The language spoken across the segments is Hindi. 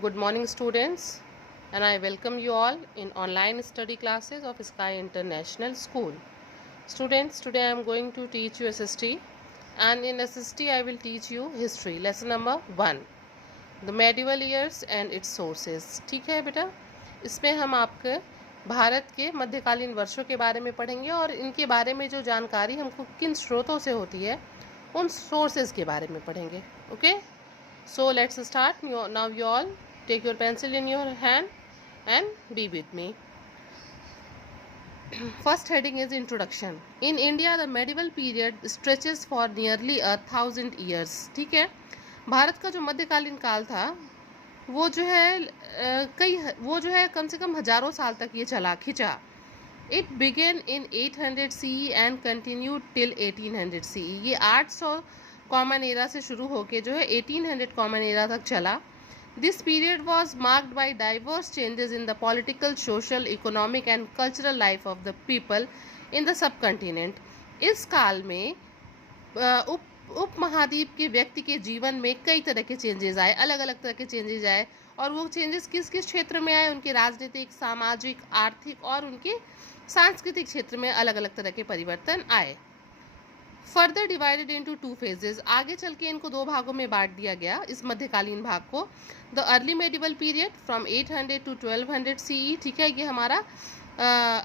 Good morning, students, and I welcome you all in online study classes of Sky International School. Students, today I am going to teach you SST, and in SST I will teach you history. Lesson number 1, the medieval years and its sources. ठीक है बेटा, इसमें हम आपके भारत के मध्यकालीन वर्षों के बारे में पढ़ेंगे और इनके बारे में जो जानकारी हमको किन स्रोतों से होती है उन सोर्सेज के बारे में पढ़ेंगे. Okay, so let's start. Now you all take your pencil in your hand and be with me. First heading is introduction. In India, the medieval period stretches for nearly 1,000 years. ठीक है, भारत का जो मध्यकालीन काल था वो जो है कम से कम हजारों साल तक ये चला खिंचा. It began in 800 CE and continued till 1800 CE. ये 800 कॉमन एरा से शुरू होके जो है 1800 कॉमन एरा तक चला. This period was marked by diverse changes in the political, social, economic and cultural life of the people in the sub continent. इस काल में उप महाद्वीप के व्यक्ति के जीवन में कई तरह के चेंजेस आए, अलग अलग तरह के चेंजेस आए. और वो चेंजेस किस किस क्षेत्र में आए? उनके राजनीतिक, सामाजिक, आर्थिक और उनके सांस्कृतिक क्षेत्र में अलग अलग तरह के परिवर्तन आए. Further divided into 2 phases. आगे चल के इनको 2 भागों में बांट दिया गया इस मध्यकालीन भाग को. The early medieval period from 800 to 1200 CE. ठीक है, ये हमारा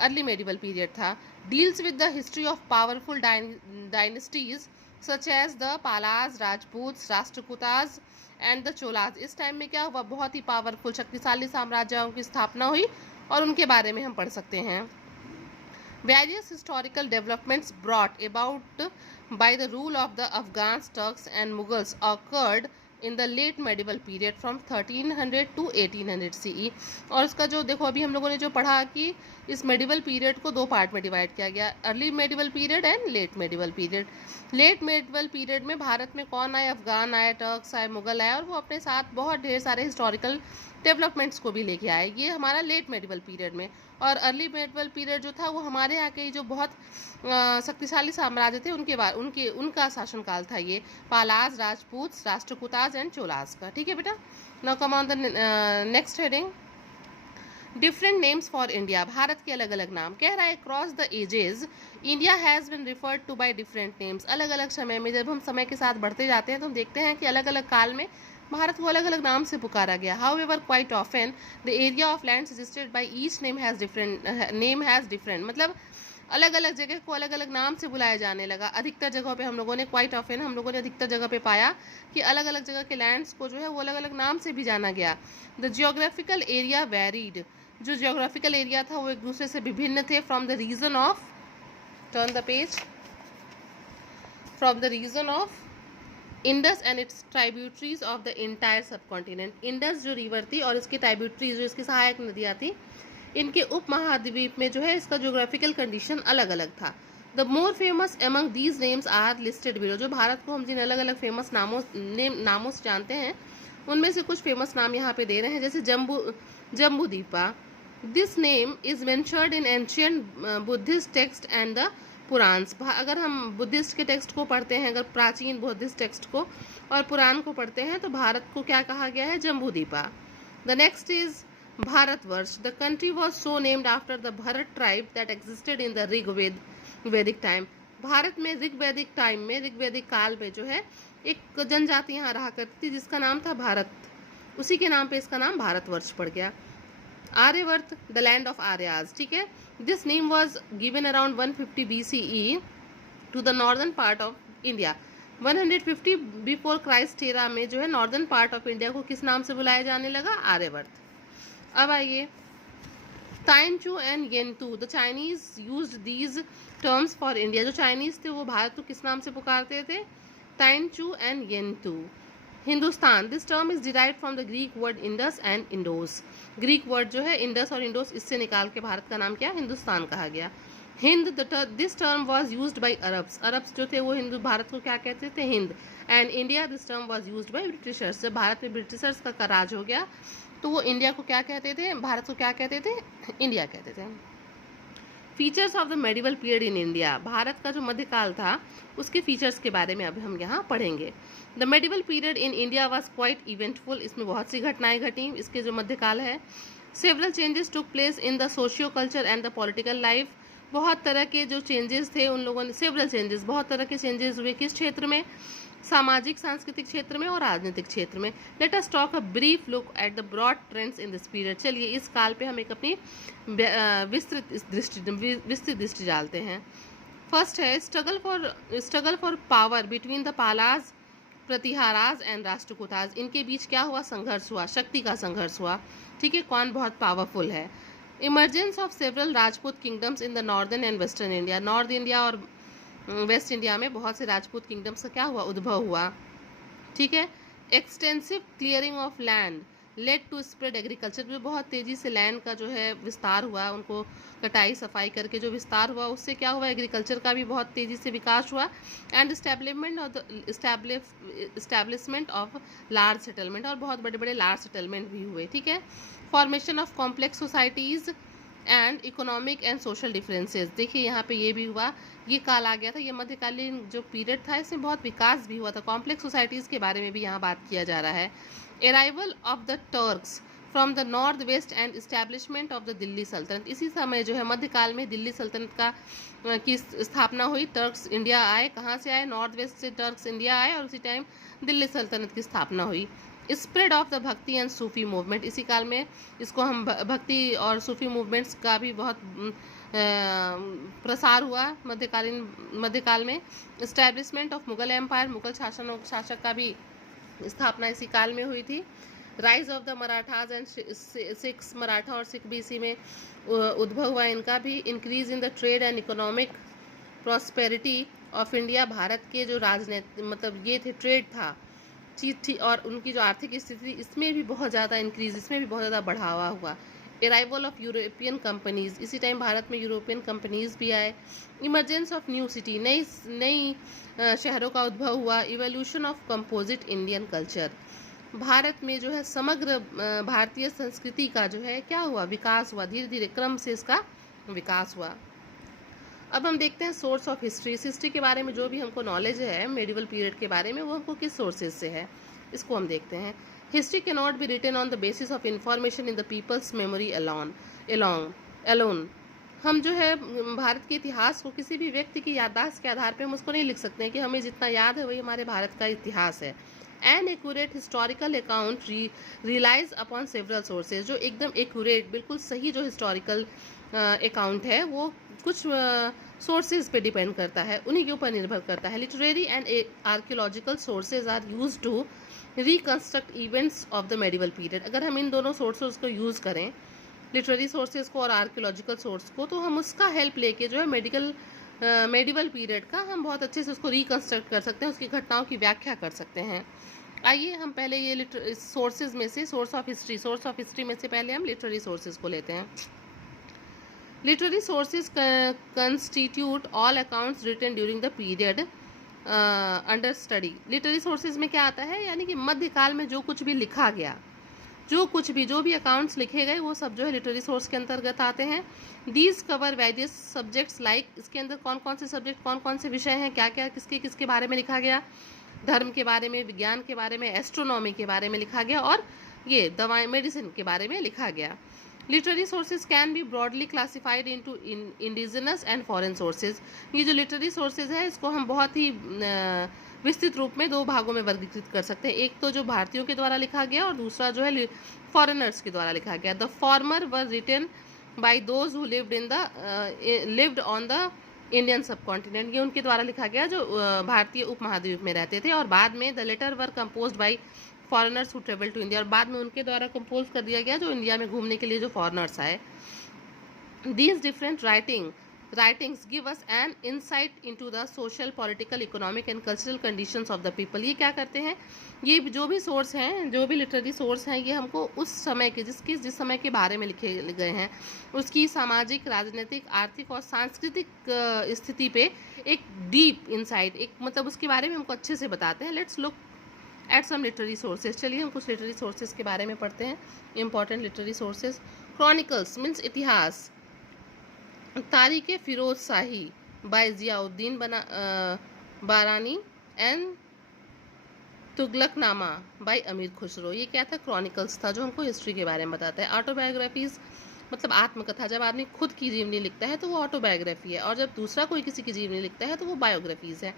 अर्ली मेडिवल पीरियड था. Deals with the history of powerful dynasties such as the Palas, Rajput, Rashtrakutas and the Cholas. इस टाइम में क्या हुआ? बहुत ही पावरफुल, शक्तिशाली साम्राज्यों की स्थापना हुई और उनके बारे में हम पढ़ सकते हैं. Various historical developments brought about by the rule of the Afghans, Turks and Mughals occurred in the late medieval period from 1300 to 1800 CE. और उसका जो देखो अभी हम लोगों ने जो पढ़ा कि इस मेडिवल पीरियड को 2 पार्ट में डिवाइड किया गया, early medieval period and late medieval period. Late medieval period में भारत में कौन आए? अफगान आए, टर्क्स आए, मुगल आए और वो अपने साथ बहुत ढेर सारे हिस्टोरिकल डेवलपमेंट्स को भी लेके आए. ये हमारा लेट मेडिवल पीरियड में. और अर्ली मेडिवल पीरियड जो था वो हमारे यहाँ के जो बहुत शक्तिशाली साम्राज्य थे उनका शासनकाल था. ये पालाज, राजपूत, राष्ट्रकूताज एंड चोलाज का. ठीक है बेटा. Now come on the next heading, different names for India. भारत के अलग अलग नाम. कह रहा है cross the ages India has been referred to by different names. अलग अलग समय में जब हम समय के साथ बढ़ते जाते हैं तो हम देखते हैं कि अलग अलग काल में भारत को अलग अलग नाम से पुकारा गया. How ever quite often the area of land suggested by each name has different. मतलब अलग अलग जगह को अलग अलग नाम से बुलाया जाने लगा. अधिकतर जगहों पे हम लोगों ने क्वाइट ऑफन हम लोगों ने अधिकतर जगह पे पाया कि अलग अलग जगह के लैंड्स को जो है वो अलग अलग नाम से भी जाना गया. The geographical area varied. जो जियोग्राफिकल एरिया था वो एक दूसरे से विभिन्न थे. From the region of, turn the page, from the region of Indus and its tributaries of the entire sub continent. Indus जो रिवर थी और इसकी ट्राइब्यूटरीज जो इसकी सहायक नदियाँ थी, इनके उप महाद्वीप में जो है इसका ज्योग्राफिकल कंडीशन अलग अलग था. The more famous among these names are listed below. जो भारत को हम जिन अलग अलग फेमस नामों से जानते हैं उनमें से कुछ फेमस नाम यहाँ पे दे रहे हैं. जैसे Jambudvipa. This name is mentioned in ancient Buddhist texts and the Puranas. अगर हम बुद्धिस्ट के टेक्स्ट को पढ़ते हैं, अगर प्राचीन बुद्धिस्ट टेक्स्ट को और पुराण को पढ़ते हैं तो भारत को क्या कहा गया है? Jambudvipa. The next is Bharatvarsha. The country was so named after the Bharata tribe that existed in the Rigvedic time. Bharat में ऋग्वैदिक टाइम में, ऋग्वैदिक काल में जो है एक जनजाति यहाँ रहा करती थी जिसका नाम था भारत. उसी के नाम पे इसका नाम भारतवर्ष पड़ गया. Aryavarta, the land of Aryas. ठीक है, this name was given around 150 BCE to the northern part of India. 150 before Christ era में जो है नॉर्दर्न पार्ट ऑफ इंडिया को किस नाम से बुलाया जाने लगा? आर्यवर्त. अब आइए, Tianzhu and Yintu. The Chinese used these terms for India. जो चाइनीज थे वो भारत को किस नाम से पुकारते थे? Tianzhu and Yintu. Hindustan. This term is derived from the Greek word Indus and Indos. Greek word जो है इंडस और इंडोस, इससे निकाल के भारत का नाम क्या? हिंदुस्तान कहा गया. Hind. This term was used by Arabs. Arabs जो थे वो हिंदू भारत को क्या कहते थे? Hind. And India. This term was used by Britishers. जब भारत में ब्रिटिशर्स का राज हो गया तो वो इंडिया को क्या कहते थे? भारत को क्या कहते थे? इंडिया कहते थे. Features of the medieval period in India, Bharat का जो मध्यकाल था उसके फीचर्स के बारे में अब हम यहाँ पढ़ेंगे। The medieval period in India was quite eventful, इसमें बहुत सी घटनाएं घटी इसके जो मध्यकाल है। Several changes took place in the socio culture and the political life, बहुत तरह के जो चेंजेस थे उन लोगों ने, सेवरल चेंजेस, बहुत तरह के चेंजेस हुए किस क्षेत्र में, सामाजिक सांस्कृतिक क्षेत्र में और राजनीतिक क्षेत्र में। Let us talk a brief look at the broad trends in this period, चलिए इस काल पे हम एक अपनी विस्तृत दृष्टि डालते हैं। फर्स्ट है struggle for power between the Palas, Pratiharas and Rashtrakutas, इनके बीच क्या हुआ, संघर्ष हुआ, शक्ति का संघर्ष हुआ, ठीक है, कौन बहुत पावरफुल है। Emergence of several Rajput kingdoms in the northern and western India, north India और वेस्ट इंडिया में बहुत से राजपूत किंगडम्स का क्या हुआ, उद्भव हुआ, ठीक है। Extensive clearing of land led to spread agriculture, जो बहुत तेजी से लैंड का जो है विस्तार हुआ, उनको कटाई सफाई करके जो विस्तार हुआ उससे क्या हुआ, एग्रीकल्चर का भी बहुत तेजी से विकास हुआ। And establishment of large settlement, और बहुत बड़े बड़े लार्ज सेटलमेंट भी हुए, ठीक है। Formation of complex societies and economic and social differences, देखिए यहाँ पे ये भी हुआ, ये काल आ गया था, ये मध्यकालीन जो पीरियड था इसमें बहुत विकास भी हुआ था, कॉम्प्लेक्स सोसाइटीज़ के बारे में भी यहाँ बात किया जा रहा है। Arrival of the Turks from the north west and establishment of the Delhi सल्तनत, इसी समय जो है मध्यकाल में दिल्ली सल्तनत का की स्थापना हुई, टर्क्स इंडिया आए, कहाँ से आए, नॉर्थ वेस्ट से टर्क्स इंडिया आए और उसी टाइम दिल्ली सल्तनत की स्थापना हुई। स्प्रेड ऑफ द भक्ति एंड सूफी मूवमेंट, इसी काल में इसको हम भक्ति और सूफी मूवमेंट्स का भी बहुत प्रसार हुआ मध्यकाल में। Establishment of Mughal empire, Mughal शासक का भी स्थापना इसी काल में हुई थी। Rise of the Marathas and Sikhs, Maratha और सिख भी इसी में उद्भव हुआ इनका भी। Increase in the trade and economic prosperity of India, भारत के जो राजनीति मतलब ये थे, ट्रेड था, चीज थी, और उनकी जो आर्थिक स्थिति इसमें भी बहुत ज़्यादा इंक्रीज, इसमें भी बहुत ज़्यादा बढ़ावा हुआ। अराइवल ऑफ यूरोपियन कंपनीज, इसी टाइम भारत में यूरोपियन कंपनीज भी आए। इमरजेंस ऑफ न्यू सिटी, नई शहरों का उद्भव हुआ। Evolution of composite Indian culture, Bharat में जो है समग्र भारतीय संस्कृति का जो है क्या हुआ, विकास हुआ, धीरे धीरे क्रम से इसका विकास हुआ। अब हम देखते हैं सोर्स ऑफ हिस्ट्री के बारे में जो भी हमको नॉलेज है मेडिवल पीरियड के बारे में वो हमको किस सोर्सेज से है, इसको हम देखते हैं। History can not be written on the basis of information in the people's memory alone, हम जो है भारत के इतिहास को किसी भी व्यक्ति की याददाश्त के आधार पर हम उसको नहीं लिख सकते हैं कि हमें जितना याद है वही हमारे भारत का इतिहास है। An accurate historical account relies upon several sources, जो एकदम एक्यूरेट बिल्कुल सही जो हिस्टोरिकल अकाउंट है वो कुछ सोर्सेज पे डिपेंड करता है, उन्हीं के ऊपर निर्भर करता है। Literary and archaeological sources are use to reconstruct events of the medieval period, अगर हम इन दोनों सोर्सेज को यूज़ करें, लिटरेरी सोर्सेज को और आर्कियोलॉजिकल सोर्स को, तो हम उसका हेल्प लेके जो है मेडिवल पीरियड का हम बहुत अच्छे से उसको रिकंस्ट्रक्ट कर सकते हैं, उसकी घटनाओं की व्याख्या कर सकते हैं। आइए हम पहले ये सोर्सेज में से सोर्स ऑफ हिस्ट्री में से पहले हम लिटरेरी सोर्सेज को लेते हैं। Literary sources constitute all accounts written during the period under study, literary sources में क्या आता है, यानी कि मध्यकाल में जो कुछ भी लिखा गया, जो भी अकाउंट्स लिखे गए वो सब जो है लिटरेरी सोर्स के अंतर्गत आते हैं। These cover various subjects like, इसके अंदर कौन कौन से सब्जेक्ट, कौन कौन से विषय हैं, क्या क्या किसके बारे में लिखा गया, धर्म के बारे में, विज्ञान के बारे में, एस्ट्रोनॉमी के बारे में लिखा गया, और ये दवाएं मेडिसिन के बारे में लिखा गया। Literary sources can be broadly classified into indigenous and foreign sources, ये जो लिटरेरी सोर्सेज है इसको हम बहुत ही विस्तृत रूप में दो भागों में वर्गीकृत कर सकते हैं। एक तो जो भारतीयों के द्वारा लिखा गया और दूसरा जो है फॉरेनर्स के द्वारा लिखा गया। The former were written by those who lived on the Indian sub continent, ये उनके द्वारा लिखा गया जो भारतीय उपमहाद्वीप में रहते थे, और बाद में the latter were composed by foreigners who travel to India, और बाद में उनके द्वारा कंपोज कर दिया गया जो इंडिया में घूमने के लिए जो फॉरेनर्स आए। These different writings give us an insight into the social, political, economic and cultural conditions of the people, ये क्या करते हैं, ये जो भी सोर्स हैं, जो भी लिटरेरी सोर्स हैं, ये हमको उस समय के जिस समय के बारे में लिखे गए हैं उसकी सामाजिक, राजनीतिक, आर्थिक और सांस्कृतिक स्थिति पे एक डीप इंसाइट, एक मतलब उसके बारे में हमको अच्छे से बताते हैं। Let's look at some literary sources, चलिए हम कुछ लिटरेरी सोर्सेज के बारे में पढ़ते हैं। Important literary sources, chronicles means इतिहास, तारीख फिरोज शाही बाय जियाउद्दीन बारानी एंड तुगलकनामा बाय अमीर खुसरो। ये क्या था? क्रॉनिकल्स था जो हमको हिस्ट्री के बारे में बताता है। ऑटोबायोग्राफीज मतलब आत्मकथा, जब आदमी खुद की जीवनी लिखता है तो वो ऑटोबायोग्राफी है, और जब दूसरा कोई किसी की जीवनी लिखता है तो वो बायोग्राफीज है।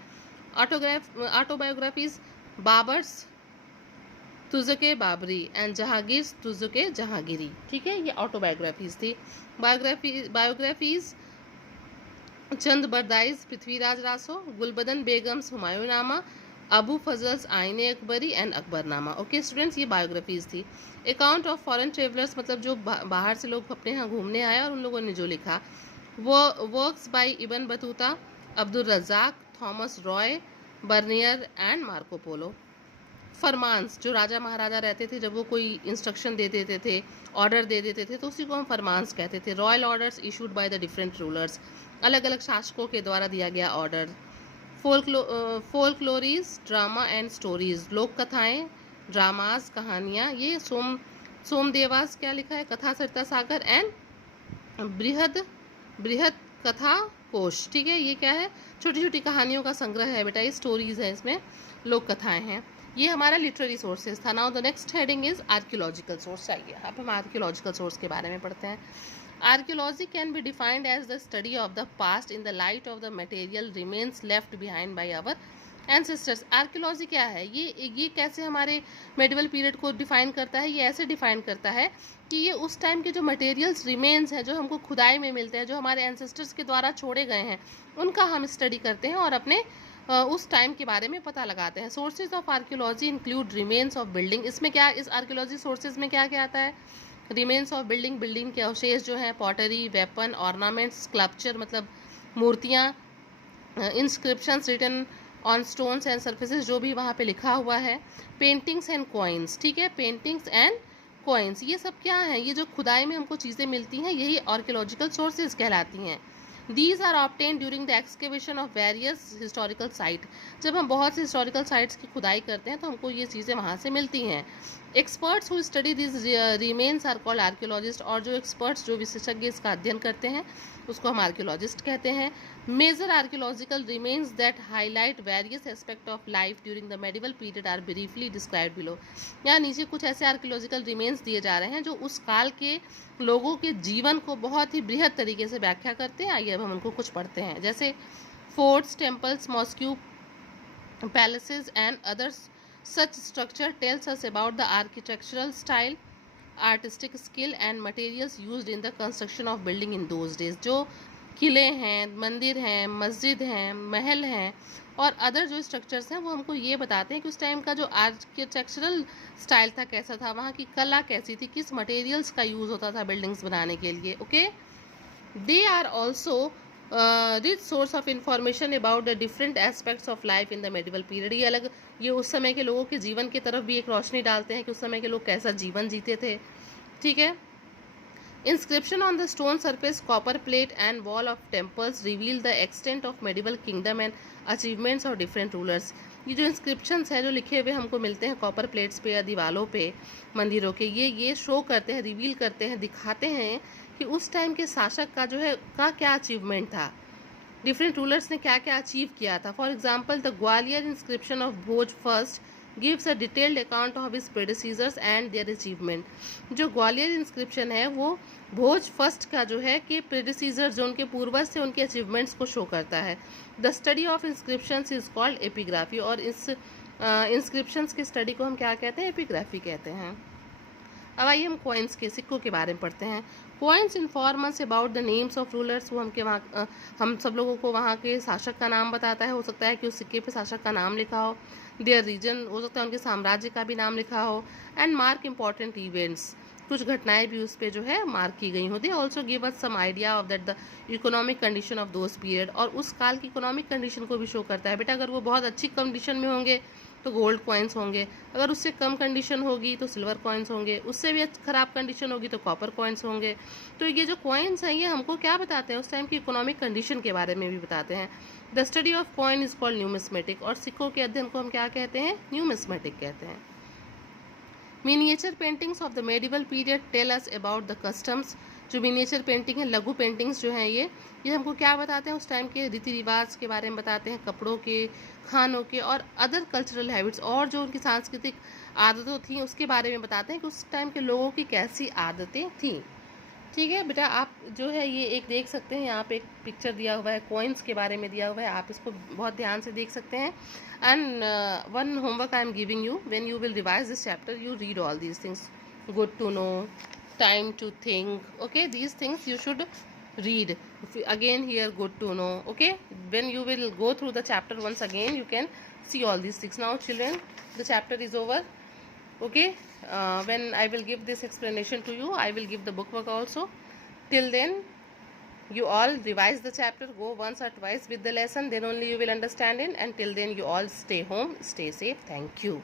ऑटोबायोग्राफीज बाबर्स तुजुके बाबरी एंड जहांगीर तुजुके जहांगीरी, ठीक है, ये ऑटोबायोग्राफीज थी। बायोग्राफीज चंद बरदाइज पृथ्वीराज रासो, गुलबदन बेगम्स हुमायूंनामा, अबू फजल्स आईने Akbari and Akbarnama. Okay students, ये बायोग्राफीज थी। अकाउंट ऑफ फॉरेन ट्रेवलर्स मतलब जो बाहर से लोग अपने यहाँ घूमने आए और उन लोगों ने जो लिखा। वो works by Ibn Battuta, Abdul Razzaq, Thomas Roe, Bernier and Marco Polo. Farmans, जो राजा महाराजा रहते थे जब वो कोई इंस्ट्रक्शन दे देते थे, ऑर्डर दे देते थे, तो उसी को हम फरमान्स कहते थे। Royal orders issued by the different rulers, अलग अलग शासकों के द्वारा दिया गया ऑर्डर। फोल्कलोरीज ड्रामा एंड स्टोरीज, लोक कथाएं, ड्रामाज कहानियाँ। ये सोमदेवास क्या लिखा है? कथा सरिता सागर एंड बृहद कथा कोश, ठीक है। ये क्या है? छोटी छोटी कहानियों का संग्रह है बेटा, ये स्टोरीज है, इसमें लोक कथाएं हैं। ये हमारा लिटरेरी सोर्सेज था। Now the next heading is archaeological source. चाहिए अब हम आर्कियोलॉजिकल सोर्स के बारे में पढ़ते हैं। Archaeology can be defined as the study of the past in the light of the material remains left behind by our ancestors. Archaeology क्या है? ये कैसे हमारे मेडिवल पीरियड को डिफाइन करता है? ये ऐसे डिफाइन करता है कि ये उस टाइम के जो मटेरियल्स रिमेन्स हैं, जो हमको खुदाई में मिलते हैं, जो हमारे एंसेस्टर्स के द्वारा छोड़े गए हैं, उनका हम स्टडी करते हैं और अपने उस टाइम के बारे में पता लगाते हैं। Sources of archaeology include remains of building. इसमें क्या, इस आर्कियोलॉजी सोर्सेज में क्या क्या आता है? रिमेन्स ऑफ बिल्डिंग, बिल्डिंग के अवशेष जो हैं, पॉटरी, वेपन, ऑर्नामेंट्स, स्कल्पचर मतलब मूर्तियाँ, inscriptions written on stones and surfaces, जो भी वहाँ पे लिखा हुआ है, पेंटिंग्स एंड कॉइन्स, ठीक है, पेंटिंग्स एंड कॉइन्स, ये सब क्या है? ये जो खुदाई में हमको चीज़ें मिलती हैं, यही आर्कियोलॉजिकल सोर्सेज कहलाती हैं। These are obtained during the excavation of various historical site. जब हम बहुत से historical sites की खुदाई करते हैं तो हमको ये चीज़ें वहाँ से मिलती हैं। Experts who study these remains are called archaeologists, और जो experts, जो विशेषज्ञ इसका अध्ययन करते हैं, उसको हम archaeologist कहते हैं। Major archaeological remains that highlight various aspects of life during the medieval period are briefly described below. यहाँ नीचे कुछ ऐसे archaeological remains दिए जा रहे हैं जो उस काल के लोगों के जीवन को बहुत ही बृहद तरीके से व्याख्या करते हैं। आइए अब हम उनको कुछ पढ़ते हैं। जैसे forts, temples, mosque, palaces and others such structure tells us about the architectural style, artistic skill and materials used in the construction of building in those days. जो किले हैं, मंदिर हैं, मस्जिद हैं, महल हैं और अदर जो स्ट्रक्चर्स हैं, वो हमको ये बताते हैं कि उस टाइम का जो आर्किटेक्चरल स्टाइल था कैसा था, वहाँ की कला कैसी थी, किस मटेरियल्स का यूज़ होता था बिल्डिंग्स बनाने के लिए। Okay, they are also rich source of information about the different aspects of life in the medieval period. ये उस समय के लोगों के जीवन की तरफ भी एक रोशनी डालते हैं कि उस समय के लोग कैसा जीवन जीते थे, ठीक है। Inscription on the stone surface, copper plate and wall of temples reveal the extent of medieval kingdom and achievements of different rulers. ये जो इंस्क्रिप्शंस है जो लिखे हुए हमको मिलते हैं कॉपर प्लेट्स पे या दीवालों पे मंदिरों के, ये शो करते हैं, रिवील करते हैं, दिखाते हैं कि उस टाइम के शासक का जो है का क्या अचीवमेंट था, डिफरेंट रूलर्स ने क्या क्या अचीव किया था। For example the Gwalior inscription of Bhoj first gives a detailed account of his predecessors and their achievement. जो ग्वालियर इंस्क्रिप्शन है वो भोज फर्स्ट का जो है कि प्रेडिसीजर, जो उनके पूर्वज थे, उनके अचीवमेंट्स को शो करता है। The study of inscriptions is called epigraphy, और इस इंस्क्रिप्शंस की स्टडी को हम क्या कहते हैं? एपिग्राफी कहते हैं। अब आइए हम कॉइन्स के, सिक्कों के बारे में पढ़ते हैं। Coins inform us about the names of rulers, वो हम सब लोगों को वहाँ के शासक का नाम बताता है। हो सकता है कि उस सिक्के पे शासक का नाम लिखा हो, देयर रीजन, हो सकता है उनके साम्राज्य का भी नाम लिखा हो, एंड मार्क इंपॉर्टेंट इवेंट्स, कुछ घटनाएं भी उस पर जो है मार्क की गई हो। They also give us some idea of that the economic condition of those period, और उस काल की इकोनॉमिक कंडीशन को भी शो करता है। बेटा अगर वो बहुत अच्छी कंडीशन में होंगे तो गोल्ड कॉइन्स होंगे, अगर उससे कम कंडीशन होगी तो सिल्वर कॉइन्स होंगे, उससे भी ख़राब कंडीशन होगी तो कॉपर कॉइन्स होंगे। तो ये जो कॉइन्स हैं ये हमको क्या बताते हैं? उस टाइम की इकोनॉमिक कंडीशन के बारे में भी बताते हैं। The study of coin is called numismatic, और सिक्कों के अध्ययन को हम क्या कहते हैं? न्यूमिस्मेटिक कहते हैं। Miniature paintings of the medieval period tell us about the customs, जो मिनिएचर पेंटिंग है, लघु पेंटिंग्स जो हैं ये हमको क्या बताते हैं, उस टाइम के रीति रिवाज के बारे में बताते हैं, कपड़ों के, खानों के और अदर कल्चरल हैबिट्स, और जो उनकी सांस्कृतिक आदतों थी उसके बारे में बताते हैं कि उस टाइम के लोगों की कैसी आदतें थी। ठीक है बेटा, आप जो है ये एक देख सकते हैं, यहाँ पे एक पिक्चर दिया हुआ है, कॉइन्स के बारे में दिया हुआ है, आप इसको बहुत ध्यान से देख सकते हैं। And one homework I am giving you, when you will revise this chapter you read all these things, good to know, time to think, okay, these things you should read again here, good to know, okay, when you will go through the chapter once again you can see all these things. Now children, the chapter is over, okay. When I will give this explanation to you, I will give the book work also. Till then you all revise the chapter, go once or twice with the lesson, then only you will understand it. And till then you all stay home, stay safe. Thank you.